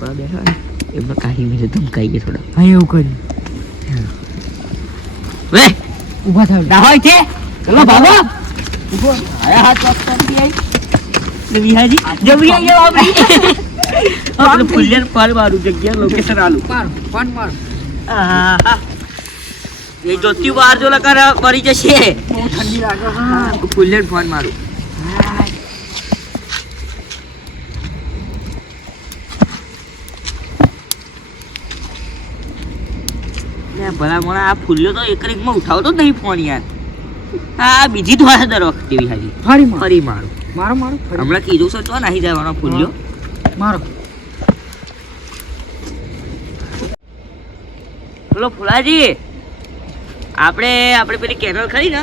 છોકરા બેઠા ને એમને કાઢી મેં ધમકાઈએ થોડા. હા એવું કર્યું. વે ઊભા થાવ. ના હોય છે ચલો ભાગો. ઊભો. આયા હાથ વાત કરી આવી ને વિહાજી જબરી આવી આપણી આપણે ફૂલિયર પાર મારું જગ્યા લોકેશન આલું મારો ફોન મારો. આહા એ જોતી વાર જો લકાર મરી જશે. બહુ ઠંડી લાગે. હા ફૂલિયર ફોન મારું. ભલા મોણા આ ફૂલ્યો તો એક રીંગમાં ઉઠાવતો જ નહીં ફોન યાર. હા બીજી તો આ દર વખતે વિહાજી ફરી મારું મારો મારો હમણાં કીધું છે તો નહીં જવાનો ફૂલ્યો મારો. બોલો ફુલાજી આપણે પેલી કેનલ ખરી ને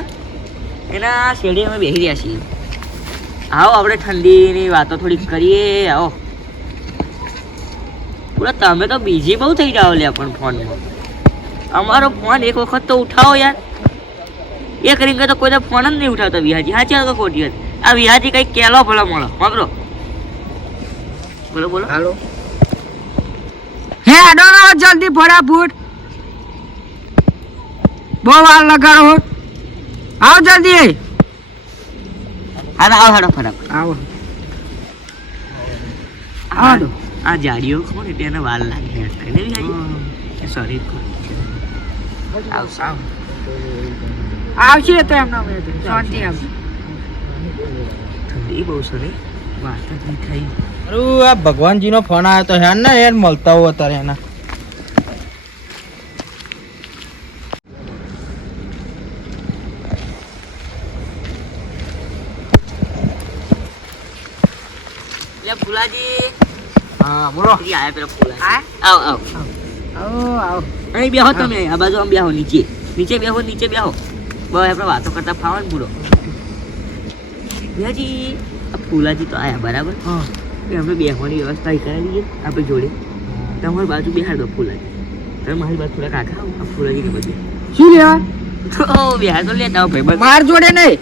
એના શેડે અમે બેસી રહ્યા છીએ. આવો આપણે ઠંડીની વાતો થોડીક કરીએ. આવો પૂરા તમે તો બીજી બહુ થઈ જાઓ લે પણ ફોનમાં. અમારો ફોન એક વખત તો ઉઠાવો યાર. એક રીંગે તો કોઈ ફોન જ નહીં ઉઠાવતો વિહાજી. હા ચાલો ખોટી હતી આ વિહાજી કંઈક કેલો ભલો મળો પકડો. બોલો બોલો. હાલો હે અડોનો જલ્દી ફટાફટ. બહુ વાર લગાડો. આવો જલ્દી. હા આવો હાડો ફટાફટ આવો આવો. આ જાડીઓ ખબર ને તેને વાર લાગે એને વિહાજી સોરી આવશે આવશે તો એમના શાંતિ આવશે. ઠંડી બહુ છે ને વાત જ નહીં થઈ. અરે આ ભગવાનજીનો ફોન આવ્યો તો હેર ને યાર મળતા હો અત્યારે એના. લે ફુલાજી. હા બોલો. આયા પેલા ફુલાજી. હા આવ આવ આવો આવો. અહીં બેહો તમે આ બાજુ આમ બેહો નીચે બેહો બસ આપણે વાતો કરતા ફાવે ને પૂરો. વિહાજી આ ફુલાજી તો આયા બરાબર. હા આપણે બેહવાની વ્યવસ્થા કરાવી દઈએ આપણે જોડે. તમારી બાજુ બેહાડ દો ફુલાજી. તમે મારી બાજુ થોડા કાકા આવો આ ફુલાજી ને બધું શું લેવા તો બેહાડ તો લેતા આવો ભાઈ. માર જોડે નહીં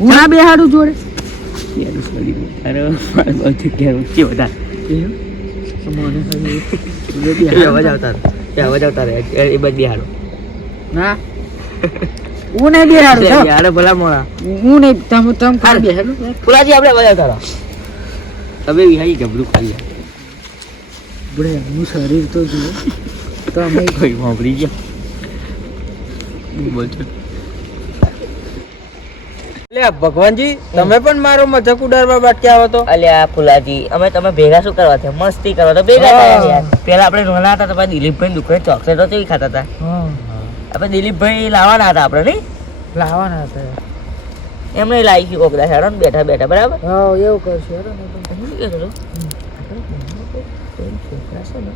હું ના બેહાડું જોડે. અરે મારી બાજુ ઘેર ઊંચી વધારે અવાજ આવતા રહે એ બધ બિહાડો. ના હું નહીં બેહાડું. યાર ભલા મોણા હું નહીં તમે ખાલી બેહાડું. ફુલાજી આપણે અવાજ આવતા રહો. તમે વિહાજી જબરું ખાઈ બડે હું શરીર તો જુઓ તો અમે કોઈ વાપરી ગયા બોલજો. લે ભગવાનજી તમે પણ મારો મજાક ઉડાડવા બાટક્યા આવો તો. અલ્યા ફુલાજી અમે તમે ભેગા શું કરવા છે મસ્તી કરવા તો ભેગા થયા યાર. પેલા આપણે રોના હતા તો પછી દિલીપભાઈ દુકાને ચોકલેટો કેવી ખાતા હતા. આપણે દિલીપભાઈ લાવવાના હતા આપણે નહીં લાવવાના હતા એમને લાવી કોકદા હેડો ને બેઠા બેઠા બરાબર. હા એવું કરશું હેડો ને. શું કહેતો હતો છોકરા છે ને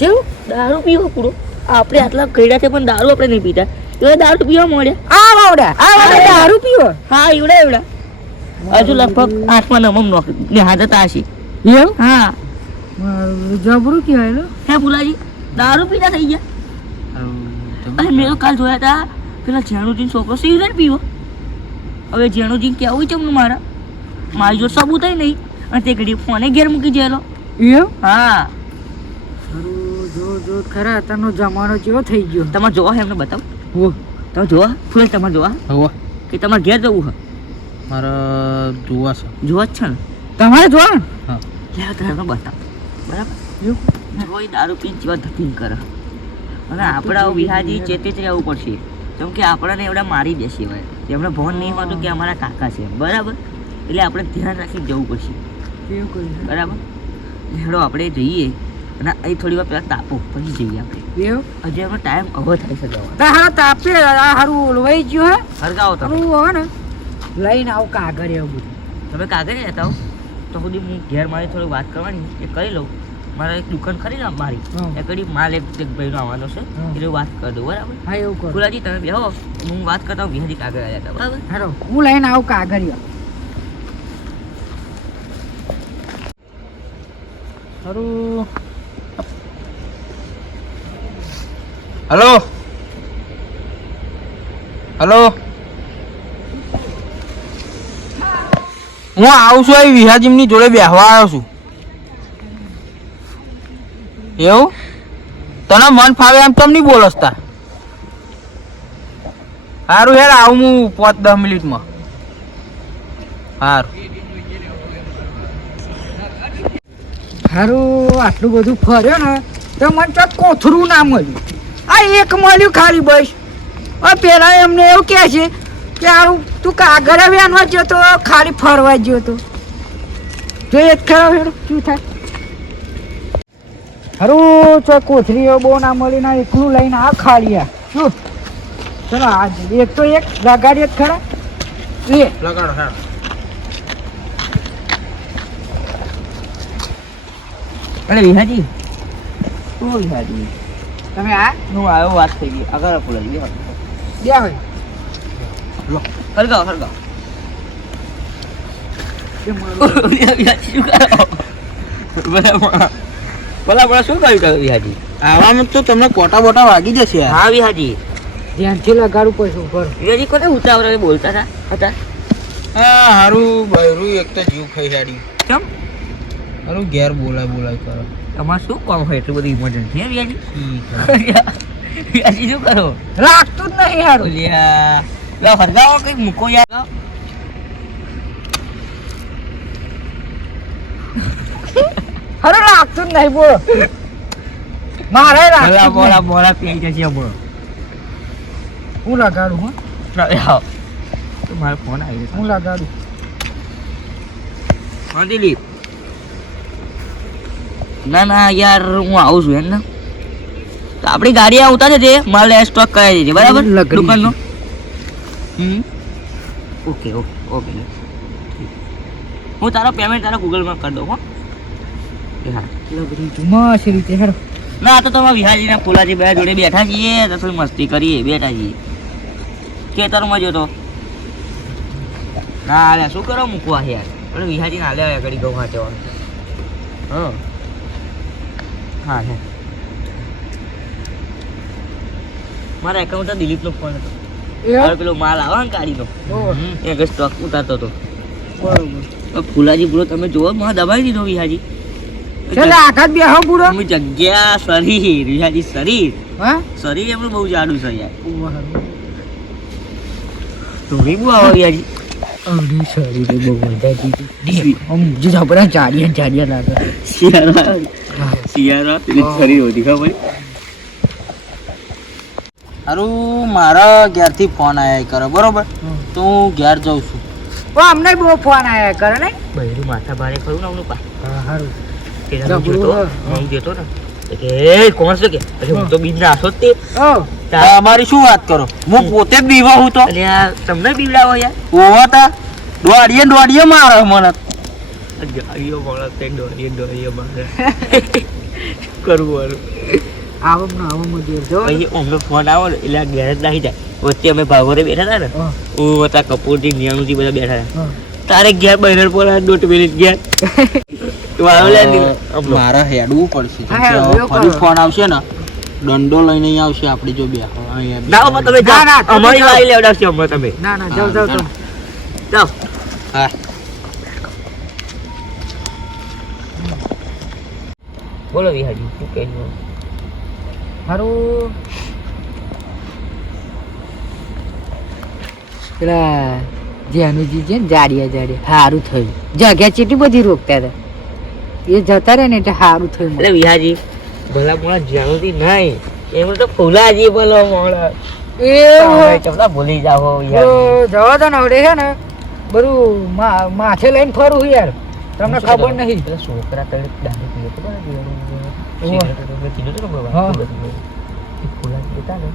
કેવું દારૂ પીવો પૂરો. આપણે આટલા કઈડા છે પણ દારૂ આપણે નહીં પીતા. એ દારૂ પીવા મળે આ વાવડા દારૂ પીવો. હા એવડા હજુ લગભગ 8મા 9મા નોકરી હાજતા હશે. એવું હા મારું જબરું કહેવાય લો. હે ફુલાજી દારૂ પીતા થઈ ગયા. અરે મેં તો કાલ જોયા હતા પેલા જેણુજી છોકરો સિગરેટ પીવો. હવે જેણુજી કેવું છે મારી જોડે સબૂત નહીં અને તે ઘડી ફોને ઘેર મૂકી ગયેલો. એવું હા જો ખરા અત્યારનો જમાનો કેવો થઈ ગયો. તમારે જોવા એમને બતાવો. હો તમે જોવા ફુલાજી તમારે જોવા હવે કે તમારે ઘેર જવું હે મારે જોવા છે. જોવા જ છે ને તમારે જો ને હા લે તમે બતાવો બરાબર. જોઈ દારૂ પીને જેવા ધતીંગ કરે અને આપણે વિહાજી ચેતી જ રહેવું પડશે કેમ કે આપણને એવડા મારી દેશે હવે એમને ભોન નહીં હોતું કે અમારા કાકા છે બરાબર. એટલે આપણે ધ્યાન રાખી જવું પડશે કેવું કર્યું બરાબર. હેડો આપણે જઈએ અને અહીં થોડી વાર પહેલાં તાપો પછી જઈએ આપણે. એવું હજી એનો ટાઈમ હવે થાય છે જવાનો. તારા તાપે આ હારું ઓલવાઈ ગયું હે. હરગાવો તમે હવે ને લઈને આવું કાગળ એવું બધું. તમે કાગળ જતા હો તો સુધી હું ઘેર મારી થોડી વાત કરવાની એ કરી લઉં. મારા એક દુકાન ખરી ને મારી એ કડી માલ એક ભાઈનો આવવાનો છે એટલે વાત કરી દઉં બરાબર. હા એવું કર. ફુલાજી તમે બેહો હું વાત કરતા હું વિહાજી કાગળ આવ્યા હતા બરાબર. હારો હું લઈને આવું કાગળ. સારું. હલો હલો હું આવું છું. એ વિહાજીમની જોડે બેહવા આવ્યો છું. એવું તને મન ફાવે એમ તમ નહીં બોલસતા. સારું યાર આવું હું 5-10 મિનિટમાં. સારું હારું આટલું બધું ફર્યો ને તો મને તો કોથરું ના મળ્યું. આ એક મળ્યું ખાલી બસ. હવે પેલા એમને એવું કહે છે કે હારું તું કાગળ વેણવા ગયો તો ખાલી ફરવા ગયો તો જોઈએ જ ખરો હેડો શું થાય. હારું ચો કોથરીઓ બહુ ના મળી ના એકલું લઈને આ ખાલી આ શું ચલો આજ એક તો એક લગાડીએ જ ખરા એ લગાડો. હા અરે વિહાજી ઓ વિહાજી તમે આ હું આવ્યો વાત થઈ ગઈ આગળ ફૂલ બે બે હોય હરગાવ હરગાવ એ મારું વિહાજી શું કરો બરાબર ભલા શું કર્યું વિહાજી? આવામાં તો તમને કોટા બોટા વાગી જશે યાર. હા વિહાજી ધ્યાનથી લગાડવું પડશે ઉપર. વિહાજી કોને ઉતાવળે બોલતા હતા? હા હારું બૈરું એક તો જીવ ખાઈ હાડી. કેમ હારું ઘેર બોલાય કરો. તમારે શું કામ હોય એટલું બધું ઇમરજન્સી હે વિહાજી? વિહાજી શું કરો? લાગતું જ નહીં હારું. લો હરગાવો કંઈક મૂકો યાર. હારું લાગતું જ નહીં બોલો મારે ભલા લાગતું મોડા મોડા પી જશે હમણાં. હું લગાડું હું મારો ફોન આવ્યો હું લગાડું. હા દિલીપ ના ના યાર હું આવું છું એમ ને તો આપણી ગાડી આવતા છે માલ સ્ટોક કરાવી દેજે બરાબર લગડી. દુકાનનો. ઓકે ઓકે ઓકે હું તારો પેમેન્ટ તારા ગૂગલમાં કરી દઉં હો. એ હા મસ્ત રીતે હેડો. ના આ તો તમે વિહાજીના ફૂલાજી બે જોડે બેઠા છીએ તો થોડી મસ્તી કરીએ બેઠા છીએ ખેતરમાં જો તો ના અલ્યા શું કરો મૂકવા યાર પણ વિહાજીને હાલે આવ્યા ઘડી ગૌ વાંચવાનું. હા હા હે મારા એકાઉન્ટ દિલીપનો ફોન હતો. હવે પેલો માલ આવે ને ગાડીનો એ આગળ સ્ટોક ઉતારતો હતો. બરોબર ફૂલાજી બોલો તમે જોવો માં દબાવી દીધો વિહાજી. ચાલે આઘાત બે હો બુડો. તમે જગ્યા શરીર વિહાજી શરીર હા શરીર એમનું બહુ જાડું છે યાર. વાહ ધોરી બહુ આવે વિહાજી. અરે શરીરે બહુ મજા દીધી આમ જે જબરા જાડિયા લાગે. શિયાળા પેલી શરીર હોતી ખબર. હારું મારા ઘેરથી ફોન આયા કરે બરોબર તો હું ઘેર જાઉં છું. અમને બહુ ફોન આવ્યા કરે ને. બૈરું માથા ભારે ખરું ને અમનું પા હારું પેલા હું જોતો ને તો કે એ કોણ છે કે પછી હું તો બીજ નાખો જ તે અમારી શું વાત કરો હું પોતે જ બીવા હું તો. અને આ તમને બીવડાવો યાર. ઓવા તા દોડીએ મારે મને. ગાડીઓ માણસ તે દોડીએ મારે કરવું આવો દેર જો પછી અમને ફોન આવો ને એટલે ઘેર જ નાખી જાય. વચ્ચે અમે ભાગોરે બેઠા હતા ને હું હતા કપૂરજી નિયામજી બધા બેઠા હતા તારે ઘેર બહેર પોલા 2 મિનિટ ગયા મારા હેડવું પડશે હા, હેડવું ફરી પડે. ફોન આવશે ને દંડો લઈને અહીં આવશે આપડી જો બે ના તમે ના, ના, તમે અમારી જાઓ. વાળી લેવડાવશે અમે તમે ના જાઓ તમે જાઓ. હા બોલો વિહાજી શું કહેવું? હારું પેલા જાનુજી છે ને જાડિયા સારું થયું જગ્યા ચેટલી બધી રોકતા હતા એ જતા રહે ને એટલે સારું થયું એટલે વિહાજી ભલા મોડા જાણુથી નહીં એમાં તો ફૂલાજી બોલો મોડા ચમલા ભૂલી જાઓ વિહાજી. જવા દો ને હવે છે ને બધું માથે લઈને ફરું યાર તમને ખબર નહીં. પેલા છોકરા તળે દારૂ પીએ તો બરાબર ઓહ. કીધું હતું ને બાબા. હા. એ ફૂલાજી હતા ને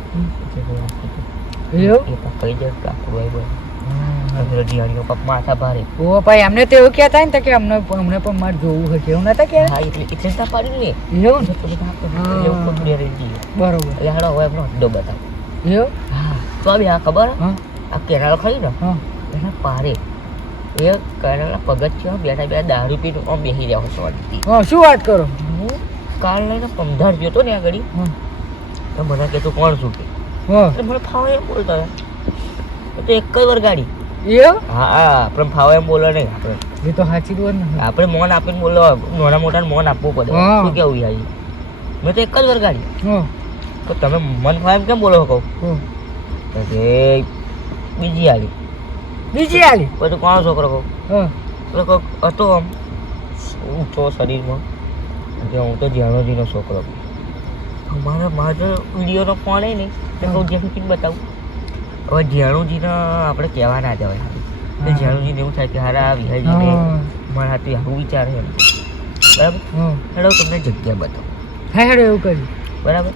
એવું એ તો કઈ જાય કાકુ ભાઈ બોલ દિવાળીનો પપ માથા ભારે. ઓ ભાઈ અમને તો એવું કહેતા ને કે અમને પણ મારે જોવું હશે એવું નતા કે હા એટલે ના પાડ્યું ને એવું ને? એવું પકડી રહી ગઈ. બરોબર એટલે હાડો હવે એમનો અડ્ડો બતાવો. એવું હા તો આ બી આ ખબર હા આ કેનાલ ખરી ને હા એના પારે એ કેનાલના પગથિયા બેઠા બેઠા દારૂ પીને આમ બેસી રહ્યા સવારથી. હા શું વાત કરો હું કાલ લઈને પમધાર ગયો હતો ને આ ઘડી હા તો મને કે તું કોણ છું કે હા એટલે મને ફાવે એમ બોલતા હતા. એ તો એક જ વાર ગાડી. એવું હા આપણે ફાવે એમ બોલો નહીં આપણે એ તો સાચી વાત ને આપણે મોન આપીને બોલો નાના મોટાને મોન આપવું પડે. હા. શું કેવું યાર? મેં તો એક જ વાર ગાડી. હા તો તમે મન ફાય એમ કેમ બોલો છો? કહું હા કે બીજી આવી બીજી આલી પછી કોનો છોકરો કહું હા એટલે કોક હતો આમ ઊંચો શરીરમાં કે હું તો જ્યાણોજીનો છોકરો. મારો વિડીયોનો ફોન એ નહીં એટલે કહું જેમ બતાવું. હવે જ્યાણુજીને આપણે કહેવા ના જવાય. એટલે જ્યાણુજીને એવું થાય કે હારા આ વિહાજીને મારા હાથે આવું વિચારે એમ. બરાબર હેડો તમને જગ્યા બતાવું. હા હેડો એવું કર્યું બરાબર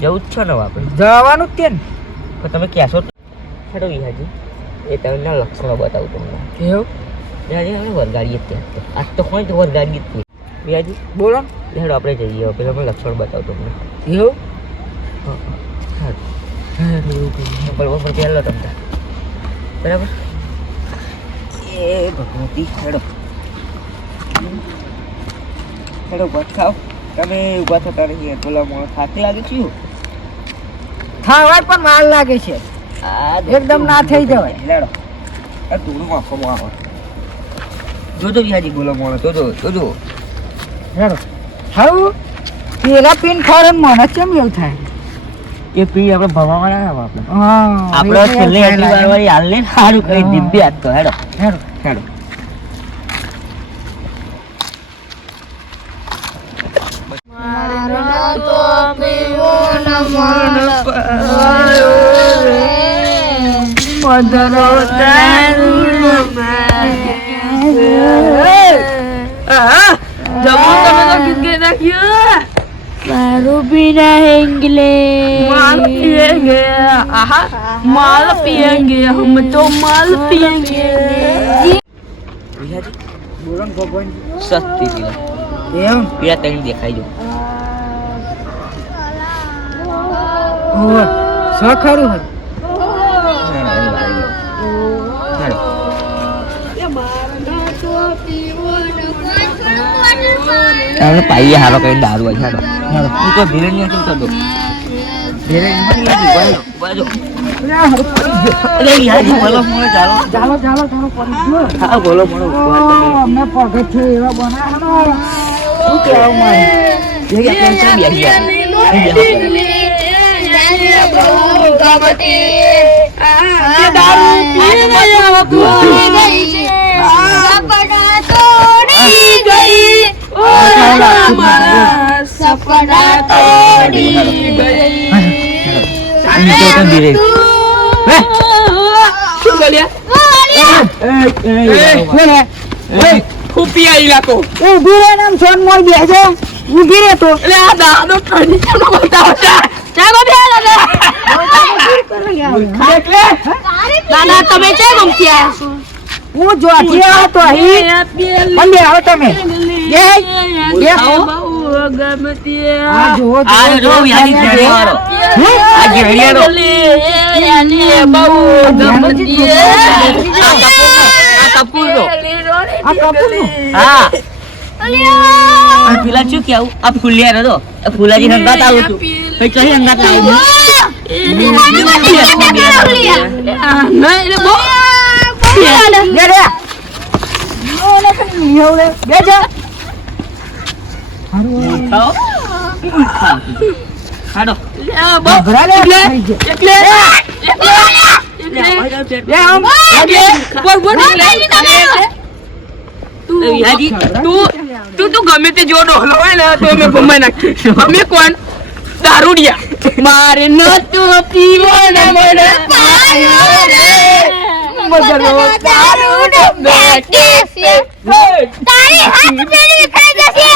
જવું જ છે ને આપણે જવાનું જ તે ને પણ તમે કહેશો હેડો વિહાજી એ તમને લક્ષણો બતાવું તમને. એવું વિહાજી અમે વરગાડીએ જ ત્યાં આજ તો હોય તો વરગાડીએ જ છીએ. વિહાજી બોલો હેડો આપણે જઈએ પેલા અમે લક્ષણ બતાવું તમને. એવું હા હેડો એવું કર્યું બરાબર પર પહેલો તમને બરાબર એ ભગવતી હેડો હેડો ભાત ખાઓ. તમે ઊભા થતા નહીં પેલા માણસ થાક લાગે છે ખાવાય પણ વાર લાગે છે એકદમ ના થઈ જવાય. લેડો આ તું આંખોમાં આવે જોજો વિહાજી બોલો માણસ જોજો જોજો હેડો હારું પેલા પીન ખોરે મને કેમ એવું થાય એ પી આપણે ભરવાના ના આપણે હા આપણે છેલ્લે એટલી વાર વાળી હાલ ને સારું કરી દિવ્ય આજ તો હેડો હેડો હેડો मारो बिना हेंगले माल पिएंगे आहा माल पिएंगे हम तो माल पिएंगे વિહાજી બોલો ને ભગવાન સસ્તી પીલા એમ પીલા તઈને દેખાઈ જો ઓય સો ખરું હે આપણે પાઈએ હારો કઈ દારૂ હોય હેડો હું તો ધીરે નહીં હતું તો ધીરે બાજુ અરે યાર બોલો મને ચાલો ચાલો ચાલો ચાલો પડી ગયો હા બોલો મને અમને પગથિયે એવા બનાવવાનો શું કહેવું મારે सपना तोड़ी ધીરે શું બોલ્યા ખૂપી આવી લાકો ઊભી રે નામ છોડ મોર બેસે ઊભી રે તો એટલે આ દાદો ઠંડી ચાલો બતાવો ચાલો બે દાદા તમે ચા ગમતી આયા છો હું જોથી આવ્યો તો અહીં મંદિર આવો તમે બે ગમતી આ જો આ જો યારી જેડીવાળો આ જેડીવાળો બહુ ગમતી આ કપૂરનો આ કપૂરનો હા આ પેલા શું કેવું આ ફૂલિયા નો આ ફૂલાજી હંગાત આવું છું ભાઈ કઈ હંગાત આવું બે રે ઓલે કઈ નિયવલે બે જા હાડો ભરા લે થઈ ગયા. બે આમ તું ગમે તે જો ડોહલો હોય ને તો અમે ભમાઈ નાખીએ અમે કોણ દારૂડિયા મારે ન તો પીવો ને મને મગનો દારૂડો બેઠે છે તારી હાથ તેરી ખાઈ જશે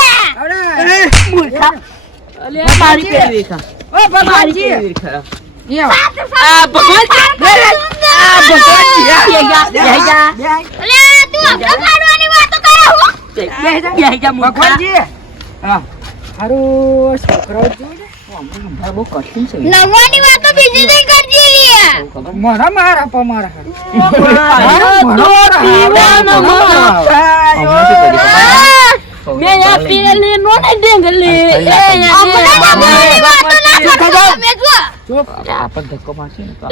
આવડે મારી પેલી રેખા ઓ ભગવાનજી યો આ ભગવાન આ ભગવાન અલે તું અબડા પાડવાની વાતો કરે હું ભગવાનજી હા હારું છોકરો જોડે બહુ કઠિન છે નવવાની વાતો બીજી નહીં કરજી મારા મારા પમારા મેં આ પેલી નો ને ડેંગલી આપણ ધક્કો મારશે ને તો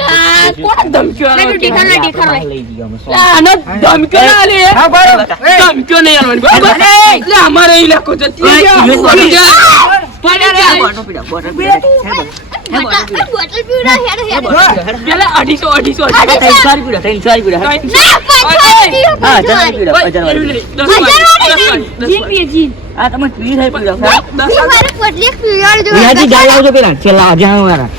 કોણ ધમક્યો લઈ જઈએ અમે આનો ધમક્યો ના લે હા બરો ધમક્યો નહીં આલવાની બરાબર એટલે અમારે ઇલાકો જતી પડી જાય. બોટલ પીડા, બોટલ પીડા. હે બોટલ. હે બોટલ પીડા. બોટલ પીવડા હેડો હેડો પેલા 250 આ 300 વાળી પીડા, 300 વાળી પીડા. ના પંચવાળી હા, 1000 વાળી પીડા, 1000 વાળી. 10 વાળી. આ તમે પી થઈ પીડા. મારે પોટલી પીવડ જો વિહાજી ગાલ લાવજો પેલા છેલ્લા આજે વાળા.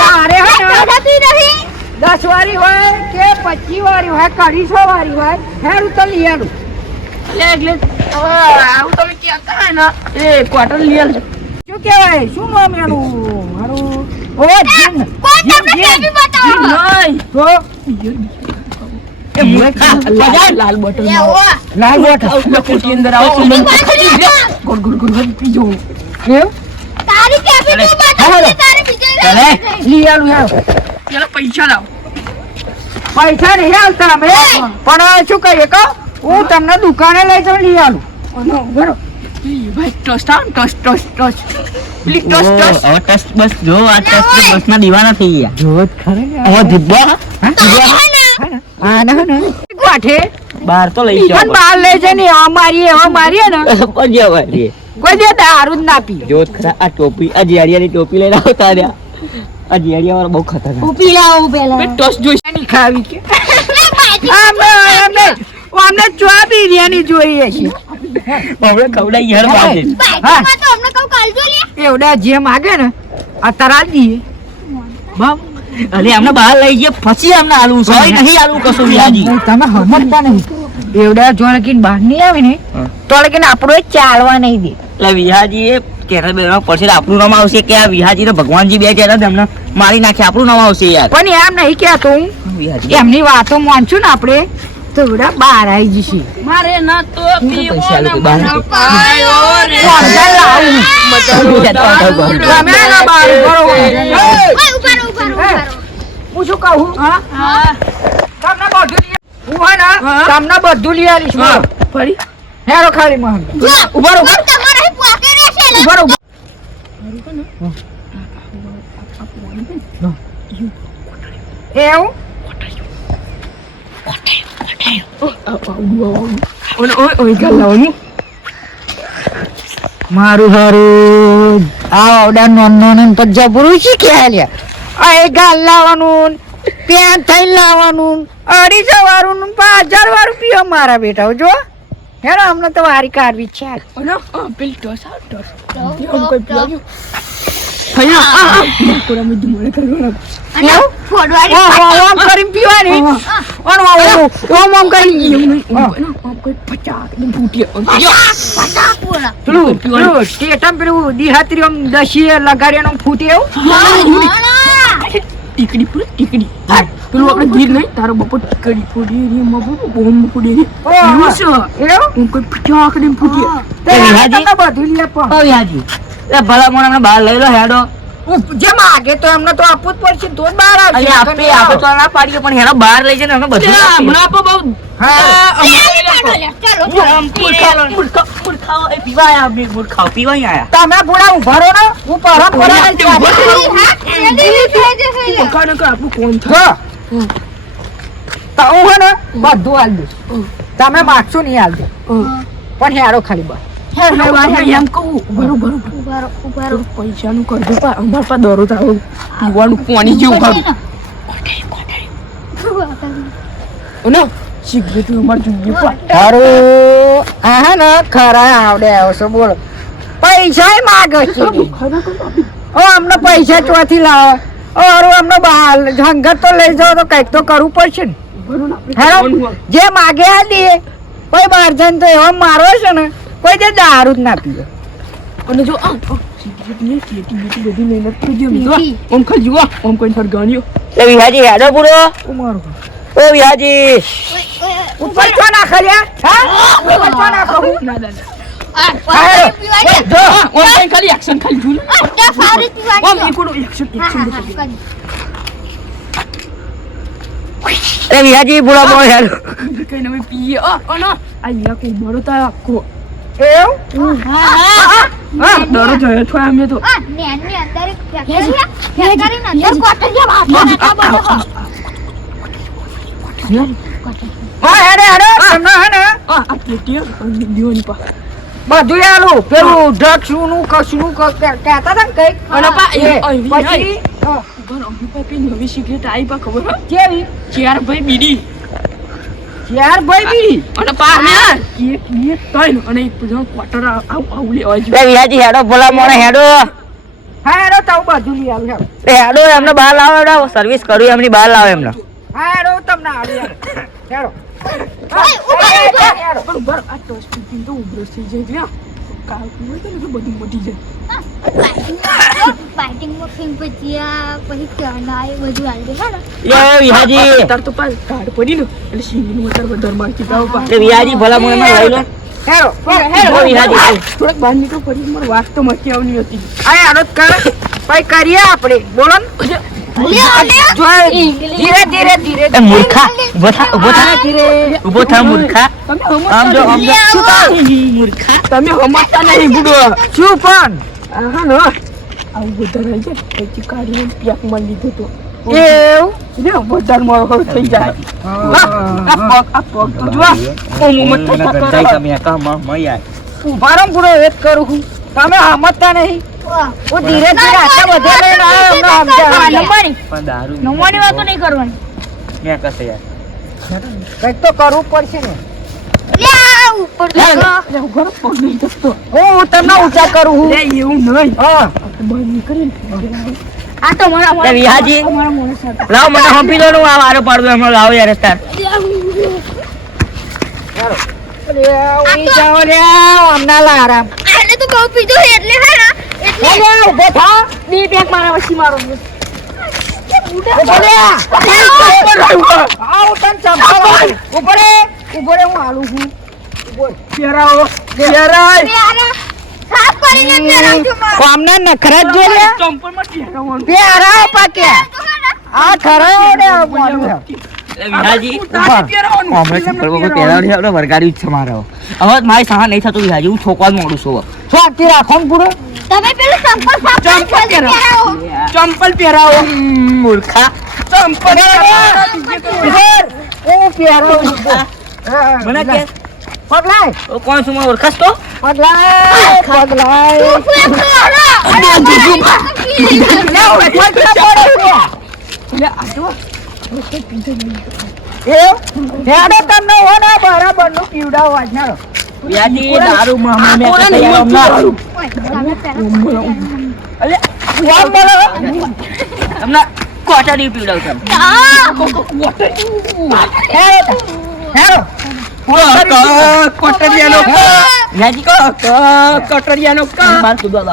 તારે હે ને દાદા નહીં 10 વાળી હોય કે 25 વાળી હોય કે 250 વાળી હોય હેરું તો લઈ આલું. એટલે હવે આવું તમે કહેતા હોય ને એ ક્વાર્ટર લઈ આવજો. શું કહેવાય શું નામ એનું મારું ઓ જીન કોણ તમને કેવી બતાવો નહીં. તો એ મૂર્ખા. લાલ બોટલ લે ઓ લાલ બોટલ કોટી અંદર આવો ગુડ ગુડ ગુડ પીજો. એમ તારી કેવી તો બતાવો તારી બીજે ચાલે. લઈ આલું હેરું. પેલા પૈસા લાવો. પૈસા નહીં હાલતા અમે પણ શું કહીએ કહો હું તમને દુકાને લઈ જાઉં લઈ આલું. બરોબર ભાઈ ટોસ્ટ આવ toast toast toast please toast toast. હવે ટેસ્ટ બસ જો આ ટેસ્ટ બસના દીવાના થઈ ગયા. જોત ખરે હવે ધીબ્બા હા ના ના ગોઠે બહાર તો લઈ પણ જાઓ. બહાર લઈ જઈને અમારી એવા મારીએ ને પજ્યા વાળી. કોઈ દે દારૂ જ ના પીએ. જોત ખરા આ ટોપી આ જીયાડિયાની ટોપી લઈને આવતા રહ્યા. આ જીયાડિયા વાળા બહુ ખતરનાક. ઊભી લાવો પેલા બે ટોસ્ટ જોઈશે. નહીં ખાવી કે અમને ચા બિરયાની જોઈએ છે. હવે ખવડાઈ યાર બાજે. બાઈકમાં તો અમને કહું કાલજો લે એવડા જે માગે ને આ તરા દઈએ બાપ અરે અમને બહાર લઈ જઈએ પછી અમને આલુ સોય નહીં આલુ કશું વિહાજી. તમે સમજતા નહીં એવડા જો લગીન બહાર નહીં આવે ને તો લગીન આપણો એ ચાલવા નહીં દે. એટલે વિહાજી એ કેરળ બેરળ પડશે એટલે આપણું નામ આવશે કે આ વિહાજી ને ભગવાનજી બે ચહેરા એમને મારી નાખે આપણું નામ આવશે યાર. પણ એમ નહીં કહેતો હું વિહાજી એમની વાતો માનશું ને આપણે તો એવડા બહાર આવી જશે. મારે ના તો પીવો પૈસા ને લોકો બહાર મને પાયો રે. વાંધા લાવું. તમે ના બહાર ઉભા રહો. ઓય ઉભા રહો હું શું કહું હા તમને બધું લઈ હું હે ને તમને બધું લઈ આવીશ ફરી હેરો ખાલી મહંગ જો ઉભા રહો તમારે અહીં પોકે રહેશે ને ઉભા રહો એવું ઓય ઓય ગાલ લાવવાનું. મારું હારું આ આવડા નોન તો જબરું શીખી હાલ્યા. આ એ ગાલ લાવવાનું પેન થઈ લાવવાનું 250 વાળું 5000 વાળું પીઓ મારા બેટા જો હેરો અમને તો વારી કાઢવી છે આજ. અને પેલી ટોસ આ ટોસ આમ કોઈ પીવાજો. ભૈયા આ થોડા મેં ધુમાડે કરવાનો. અને ફોડવાની આમ કરીને પીવાની આમ કરી આમ કોઈ પચાક ને ફૂટી. પટાપુરા પેલું સ્ટેટમ પેલું દિહાત્રી આમ દશીએ લગાડ્યાનું ફૂટી એવું ટીકડી પૂરી ટીકડી. પેલું આપણે ગીર નહીં તારો બપોર ટીકડી ફૂટી રે મબુ બોમ્બ ફૂટી રે. એવું છે એવું આમ કોઈ પચાક ને ફૂટી. તે વિહાજી? તો બધું લે પણ ઓ વિહાજી એ ભલા મોણ અમને બહાર લઈ લો હેડો. જે માગે તો એમને તો આપવું જ પડશે તો જ બહાર આવશે. અરે આપણે આપણે તો ના પાડીએ પણ હેડો બહાર લઈ જઈને અમે બધું આપીએ. હમણાં પણ બહુ હા ચાલો આમ મૂર્ખાઓ એ પીવા આયા અમે મૂર્ખાઓ પીવા અહીં આયા. તમે પૂરા ઉભા રહો ને હું પરંપરા પકાને કે આપણું કોણ થાય. તો હું હે ને બધું હાલ દઈશ તમે માગશો નહીં હાલ દે પણ હેરો ખાલી બસ એમ કહું બરોબર પૈસાનું કરજો પણ અમારા પાસે દરો થાવ પીવાનું પાણી જેવું ખાવું. અને સિગરેટ અમારે જોઈએ પણ હારું આ હે ને ખરા આવડે આવશો બોલો પૈસા માગે છે અમને પૈસા ચોથી લાવે હારું અમને બહાર હંગત તો લઈ જાઓ તો કંઈક તો કરવું પડશે ને હેરો જે માગે આ દે કોઈ બહાર જઈને તો એવો મારો છે ને કોઈ જે દારૂ જ ના પીવે અને જો આ સિગરેટ ની ટેટી બેટી બધી મહેનત કરી દીધો ઓમ ખાલી જુઓ ઓમ કોઈ સરગાણીઓ એ વિહાજી હેડો પૂરો. મારું ઓ વિહાજી ઉપર છો ના ખર્યા હા ઉપર છો ના કહું ના દાદા જો ઓમ કઈ ખાલી એક્શન ખાલી જોઈ ઓમ એકડો એક્શન એ વિહાજી પૂરો બોલ હેડો. કઈ નમે પીએ અને અહીંયા કોઈ મારો તા આખો એવું દરો જોયો છો અમે તો નેની અંદર ફેકરીને અંદર કોટર જે વાપરો હા હેડે હેડે તમને હે ને આ પેટી દીવાની પા બધું આલું પેલું ડ્રગ્સ નું કશું કહેતા હતા ને કઈક અને પા એ, પછી હા, પણ અમે પાપી નવી સિગરેટ આવી પા ખબર હો કેવી ચાર ભાઈ બીડી યાર ભાઈ બી અને પા ને એક ત્રણ અને એક બધા ક્વાર્ટર આવું લેવા લે વિહાજી હેડો ભલા મોણે હેડો હા હેડો તો બધું લઈ આવું હેડો. લે હેડો એમને બહાર લાવો હેડો સર્વિસ કરું એમની બહાર લાવો એમને હા હેડો તમને આવું હેડો હેડો ઓય, ઉભા રહો, ઉભા રહો. હેડો. પણ બર આ તો સ્પીકિંગ તો ઉભરો થઈ જાય ત્યાં કાલ પીવું તો બધું મટી જાય બાઇટિંગમાં ફિંગ ભજીયા પછી ચણા એ બધું આવી દે હા લે વિહાજી તાર તો પા કાર્ડ પડી ને એટલે સિંગનું વધારે વધારે મારતી ગાવ પા લે વિહાજી ભલા મોણે મને લઈ લો હેડો ઓ વિહાજી થોડક બહાર નીકળો ફરી મારે વાત તો મકી આવની હતી આ હેડો કર પછી કરીએ આપણે બોલો ને જો ધીરે ધીરે ધીરે એ મૂર્ખા ઉભો થા ધીરે ઉભો થા મૂર્ખા તમે આમ જો આમ જો મૂર્ખા તમે હમજતા નહીં બુડો શું પણ હા ને આવું વધારે આવી જાય પછી કાઢીને પેકમાં લીધો તો એવું ને વધારે મોડો થઈ જાય આ પગ તો જો ઉભા રહો પૂરો એ જ કરું છું તમે સમજતા નહીં હું ધીરે ધીરે આટલા બધે લઈને આવ્યો અમને સમજાવવા. નમવાની વાતો નહીં કરવાની કંઈક તો કરવું પડશે ને ઉપર પગ નહીં થતો હું તમને ઊંચા કરું છું લે એવું નહીં હા બહાર નીકળીને આ તો મારા લે વિહાજી લાવ મને હંપી લો હું આ વારો પાડું હમણાં લાવો યાર તાર લે ઉઈ જાઓ લે હમણાં લા આરામ આને તો બહુ પીધું છે એટલે હે ને એટલે લે ઊભો થા બે પેક મારા વસી મારો ઊભો લે આ હું તને ચંપાવું. ઊભો રે હું હાલું છું ઊભો રે. પેરાવો પેરાય બે આના સાફ કરીને પહેરાવજો મારો આમને નખરા જ જો લે ચંપલમાં પહેરાવાનું પ્યારા પાકે આ ખરાયો ને આ મોઢું. વિહાજી તારે પહેરાવાનું હમણાં ચપ્પલ બપ્પલ પહેરાવડી આપણે વરગાડ્યું જ છે મારે હવે મારી સહા નહીં થતું વિહાજી હું છોકવા જ મોડું છું હવે. શું આખી રાખો ને પૂરો તમે પેલું સંપલ સાફ કરીને ચંપલ જલ્દી પહેરાવો ચંપલ પહેરાવો મૂર્ખા ચંપલ હું પ્યારો મને કે પગલાય ઓ કોણ છું મને ઓળખાશ તો પગલાય લે આ જો તમને હો ને બરાબર નું પીવડાવો આજનારો વિહાજી દારૂ માં મેં તો તૈયાર હમણાં તમને કોટાડી પીવડાવું કટરિયાનો વિહાજી કટરિયાનો બાર કૂદવા દો.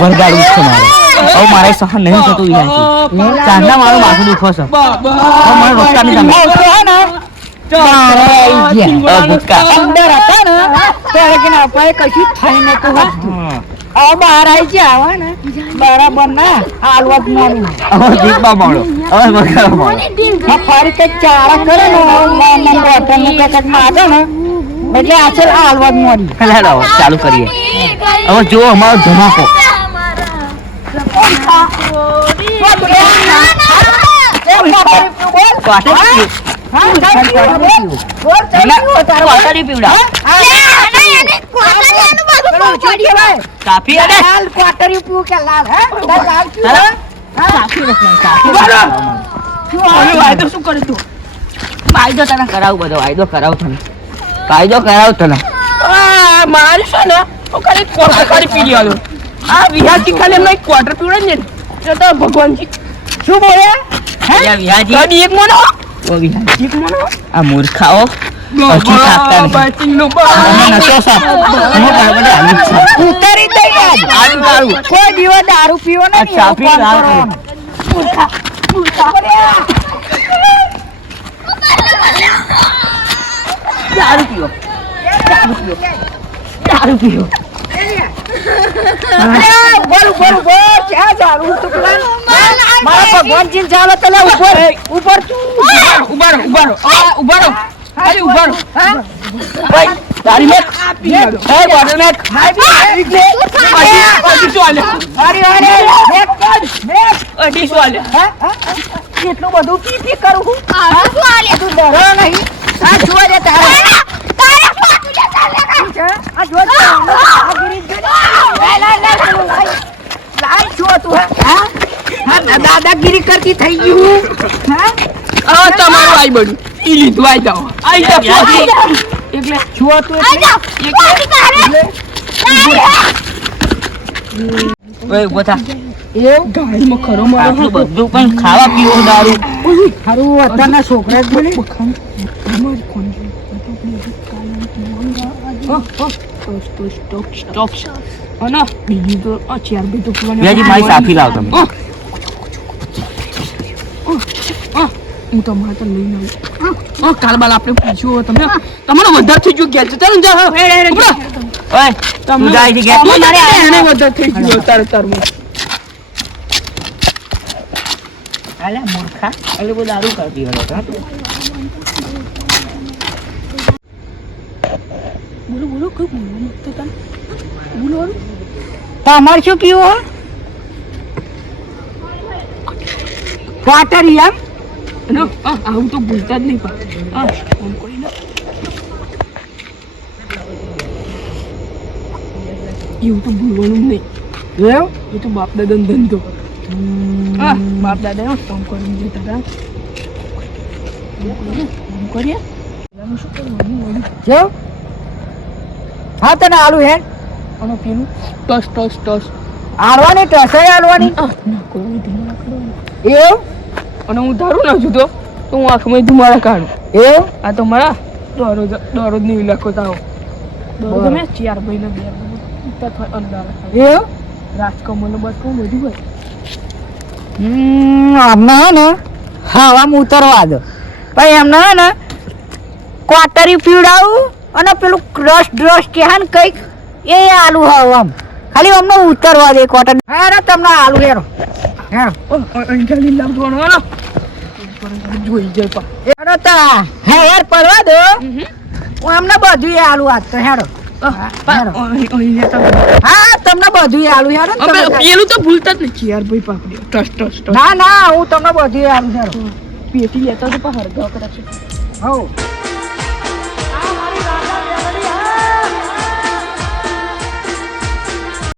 વરગાડવું છે મારે હવે મારે સહન નહીં થતું વિહાજી ચાંદા મારું માથું દુખો છે હવે મને રોકતા નહીં તમે ભૂકા અંદર હતા ને ત્યારે કે ના અપાય કશું થઈ નતું હા. હવે બહાર આવી ગયા આવે ને બરાબર ના હાલવત મોડું હવે જીભમાં મળો હવે વરગાડવા મળો ફરી કઈક ચારા કરે ને બોટલ નું કઈક માગે ને એટલે આચલ હાલવત મોડી હેલો ચાલુ કરીએ હવે જો અમારો ધમાકો કોટાડી પીવડા કાફી અને લાલ ક્વાર્ટરી પીવું કે લાલ હે લાલ પીવું કાફી નથી કાફી વાયદો શું કરે તું કાયદો તને કરાવું બધો વાયદો કરાવ તને કાયદો કરાવ તને મારી છે ને તો ખાલી ક્વાર્ટર ખાલી પી લેવાનો આ વિહારથી ખાલી એમને એક ક્વાર્ટર પીવડે ને એટલે તો ભગવાનજી શું બોલ્યા યાર વિહાજી ગાડી એક મોનો ઓ વિહાજી એક મોનો આ મૂર્ખાઓ હજી થાકતા નહીં. બાચીનો મને નશો સાપ હું બરાબર હાલી જ છું. ઉતારી દઈ યાર હાલી દારૂ કોઈ દિવસ દારૂ પીવો ને અચ્છા, એવું કામ દારૂ કરવાનું. દારૂ પીઓ દારૂ પીઓ અરે, બોલ ક્યાં દારૂ ટુકડા મારા ભગવાનજી ચાલો તને ઉપર ઉપર ઉભા રહો ખાલી ઉભા રહો ભાઈ દારૂ મેક પી લો એ બોટલ મેક અઢીસો આલ્યા અરે અઢીસો આલ્યા હે એટલું બધું પી કરું હું આ શું આલે તું ડરો નહીં આ જોવા દે તારે તારે પાછું લે ચાલ લે શું છે? આ જો તો આ ગિરીશ જો લાય શું તું હા હા દાદાગીરી કરતી થઈ ગયું હા આ તમારું આઈ બડું ઈ લીધું આઈ જાઓ આઈ જાઓ એટલે શું તું આ જાઓ પાછી તારે ઓય ઉભો થા એવું ગાડીમાં ખરો મારો આટલું બધું પણ ખાવા પીવો દારૂ હારું અત્યારના છોકરા જ બોલે અને બીજું તો આ ચાર બી તો બેજી મારી સાફી લાવ તમે હું તમારે તો લઈને આવું કાલ બાલ આપણે પૂછ્યું તમે તમારો વધારે થઈ ગયો ગયા ચાલો જાઓ ઓય તું જાય છે ઘેર એને વધારે થઈ ગયો તારું અલ્યા મૂર્ખા એટલે બહુ દારૂ કરતી હતો હા તું બોલો કઈ બોલવાનું તો તમે બોલવાનું તમારે શું પીવું ક્વાર્ટર એમ ના આવું તો ભૂલતા જ નહીં પા ફોન કરીને એવું તો ભૂલવાનું જ નહીં એવું એ તો બાપ દાદાનો ધંધો હા બાપ દાદા ફોન કરીને જતા હતા ફોન કરીએ શું કરવાનું જેવું હા તને આલુ હે અને પેલું ટસ ટસ ટસ આલવાની ટસાઈ આલવાની ના કોઈ ધુમાડા કાઢવાનું એવું અને હું ધારું ના છું તો હું આંખમાં ધુમાડા કાઢું એવું આ તો મારા દરરોજની ઇલાકો તાવ દરરોજ મેં ચાર ભાઈને બે અંધારા એવું રાજકમલ બસ કહું બધું હોય આમને હે ને હવામાં ઉતરવા દો પછી એમને હે ને ક્વાર્ટરી પીવડાવું અને પેલું રસ કે હે ને કંઈક એ આલુ હવામ ખાલી અમને ઉતરવા દે ક્વાર્ટર હા રે તમને આલુ હેરો હેરો અંજાલી લાવવાનો જોઈ જાય પા હેરો તા હે યાર પડવા દો હું અમને બધું આલુ આજ તો હેરો હા તમને બધું આલુ હેરો ને તમે પેલું તો ભૂલતા જ નહીં યાર ભાઈ પાકડી ટસ ટસ ટસ ના ના હું તમને બધું આલુ હેરો પેટી લેતા તો હરગાવ કરાશે હો